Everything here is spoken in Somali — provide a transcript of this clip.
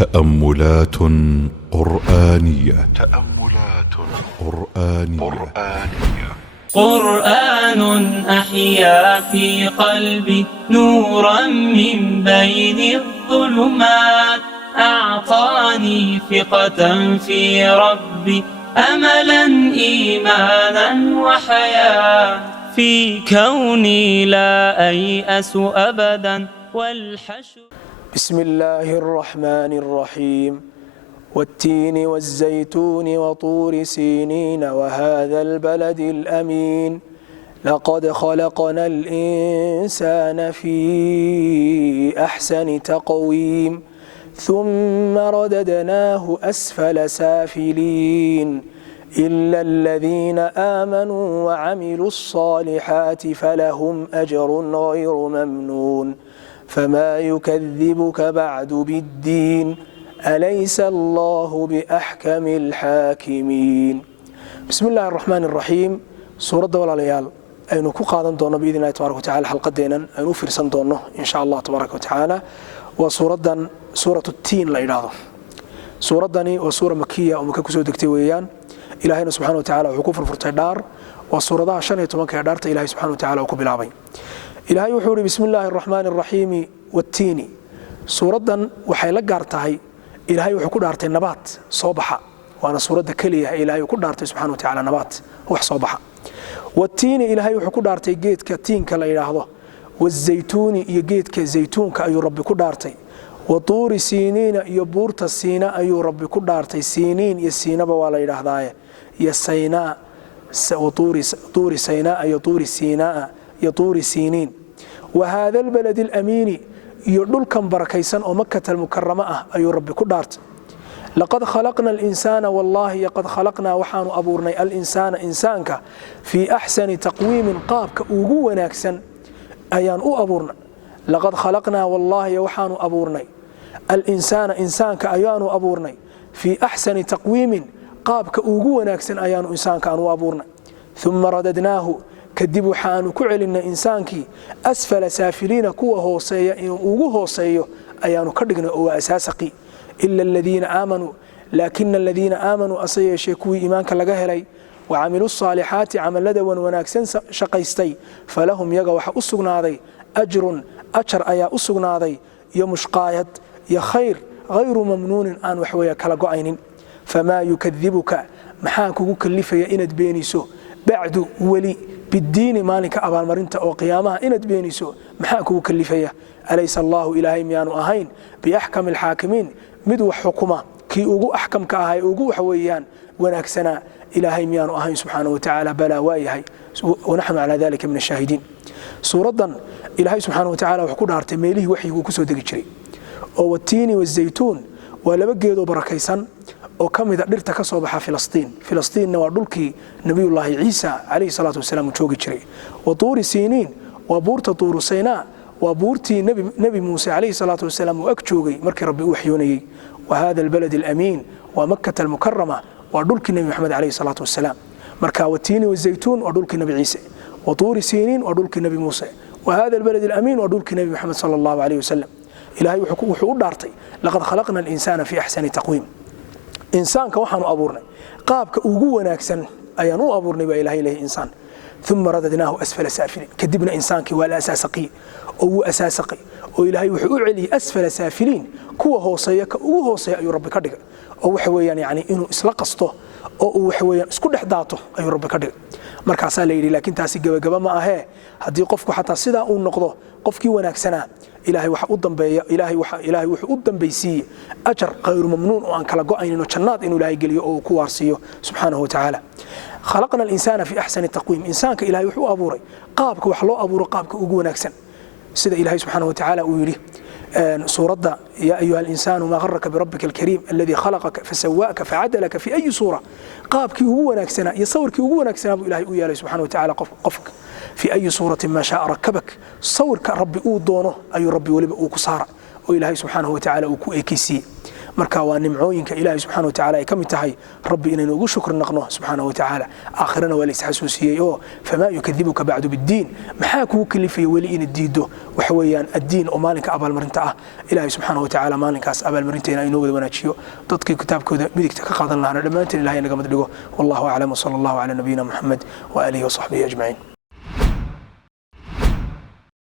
تأملات قرآنية. قرآن أحيا في قلبي نورا من بين الظلمات، أعطاني ثقة في ربي، أملا إيمانا وحياة، في كوني لا أيأس أبدا والحشر. بسم الله الرحمن الرحيم. والتين والزيتون وطور سينين وهذا البلد الأمين، لقد خلقنا الإنسان في أحسن تقويم، ثم رددناه أسفل سافلين، إلا الذين آمنوا وعملوا الصالحات فلهم أجر غير ممنون، فما يكذبك بعد بالدين، أليس الله بأحكم الحاكمين. بسم الله الرحمن الرحيم. سورة والاليال aynu ku qaadan doono باذن الله تبارك وتعالى xalqadeenan aynu fiirsan doono in sha Allah تبارك وتعالى waa suuratu tiin la yiraahdo. suuradani waa suura makiya oo maka ku soo degtay weeyaan. ilaahayna subhanahu wa ta'ala wuxuu ku furfurtay dhaar waa suuradaha 15 ee dhaarta ilaahay subhanahu wa ta'ala uu ku bilaabay. ilaahay wuxuu yiri bismillahir rahmanir rahim wat-tiin. suuradan waxay la gaar tahay ilaahay wuxuu ku dhaartay nabaad soo baxa, waana suurada kaliya ilaahay ku dhaartay subhanahu wa ta'ala nabaad wax soo baxa. wat-tiin ilaahay wuxuu ku dhaartay geedka tiinka la yiraahdo, والزيتون iyo geedka zaytuunka ayuu rabbi ku dhaartay, وطور سينين iyo buurta siina ayuu rabbi ku dhaartay. siiniin iyo siinaba waa la yiraahdaa, iyo sayna وطور سيناء iyo طور سيناء iyo طور سينين. وهذا البلد الأمين iyo dhulkan barakaysan oo Makkah al-Mukarrama ah ayuu rabbi ku dhaartay. لقد خلقنا الإنسان والله قد خلقنا وحان أبورني الإنسان إنسانك في أحسن تقويم قابك ugu wanaagsan ayaan u abuurnay. لقد خلقنا والله وحان أبورني الإنسان إنسانك ayaan u abuurnay في أحسن تقويم قابك ugu wanaagsan ayaan إنسانك aan u abuurnay. ثم رددناه kadib waxaanu ku celinay insaankii asfala saafiliina kuwa hooseeya inuu ugu hooseeyo ayaanu ka dhignay oo asaasaqi. illa alladheena aamanu laakin alladheena aamanu asayashay kuwii iimaanka laga helay wa amilu saalihaati amalada wanaagsan shaqaystay falahum yaga waxa u sugnaaday ajrun ajar ayaa u sugnaaday iyo mushqaayad iyo khayr ghayru mamnuunin aan wax weeya kala go'aynin. fama yukadhibuka maxaa kugu kalifaya inaad beeniso bacdu wali بالدين مالك أبان مرنت أو قيامها إند بينيسو محاكو كلفية. أليس الله إلهي ميانو أهين بأحكم الحاكمين مدو حكمة كي أوغو أحكم كأهي أوغو حويان ونأكسنا إلهي ميانو أهين سبحانه وتعالى بلا وايهي ونحن على ذلك من الشاهدين. سورة إلهي سبحانه وتعالى وحكونا ارتميليه وحيه كسو دقيقري والتين والزيتون ولبقيدو بركيسان oo kamid dhirta ka soo baxa Filistiin waa dhulkii Nabiyullaahi Ciisa alayhi salaatu wasalaam joogi jiray. وطور سينين وبورta طور سيناء وبورتي نبي موسى عليه الصلاة والسلام ag joogay markii Rabbi uu waxyoonayay. وهذا البلد الأمين ومكة المكرمة ودلك النبي محمد عليه الصلاة والسلام. marka والتين والزيتون ودلك النبي عيسى وطور سينين ودلك النبي موسى وهذا البلد الأمين ودلك النبي محمد صلى الله عليه وسلم. إلهي wuxuu dhaartay لقد خلقنا الإنسان في أحسن تقويم. إنسانك وحن أبورنا قابك ugu wanaagsan ayaan u abuurnay ba ilaahay insaan. ثم رددناه أسفل سافلين كدبنا إنسانك ولا أساسقي أو أساسقي oo ilaahay wuxuu u celiyay asfala saafiliin kuwa hooseeya ka ugu hooseeya ayuu rabbi ka dhigay oo waxa weeyaan yaani inuu isla qasto oo uu waxa weeyaan isku dhex ayuu rabbi ka dhigay. markaas la yiri laakiin taasi gabagaba ma ahee hadii qofku xataa sida uu noqdo qofkii wanaagsanaa ilaahay waxa u dambeeya ilaahay wuxuu u dambeeyay ajar qeyr mamnuun oo aan kala go'aynin jannad inuu ilaahay geliyo oo ku waarsiyo subhanahu wa ta'ala. خلقنا الإنسان في أحسن تقويم. إنسانك إلهي وحو أبوري قابك وحلو أبوري قابك ugu wanaagsan sida ilaahay subhanahu wa ta'ala uu yiri سورة يا أيها الإنسان ما غرك بربك الكريم الذي خلقك فسواك فعدلك في أي صورة قابك هو نكسنا يصورك هو نكسنا إلهي ويا سبحانه وتعالى قفك في أي صورة ما شاء ركبك صورك ربي دونه أي ربي ولب كسارة وإلهي سبحانه وتعالى وكو إكسي marka waa nimcooyinka ilaahay subxaana wa tacaala ay ka mid tahay rabbi inaynu ugu shukr naqno subxaana wa tacaala aakhirana waa la isxasuusiyey oo famaa yukadibuka bacdu biddiin maxaa kugu kalifaya weli inaad diiddo waxa weeyaan addiin oo maalinka abaalmarinta ah ilaahay subxaana wa tacaala maalinkaas abaalmarinteena inoo wada wanaajiyo dadkii kitaabkooda midigta ka qaadan lahaana dhammaanteen ilahay naga mid dhigo wallahu aclam wasala allahu calaa nabiyina muxamed waaalihi wasaxbihi ajmaciin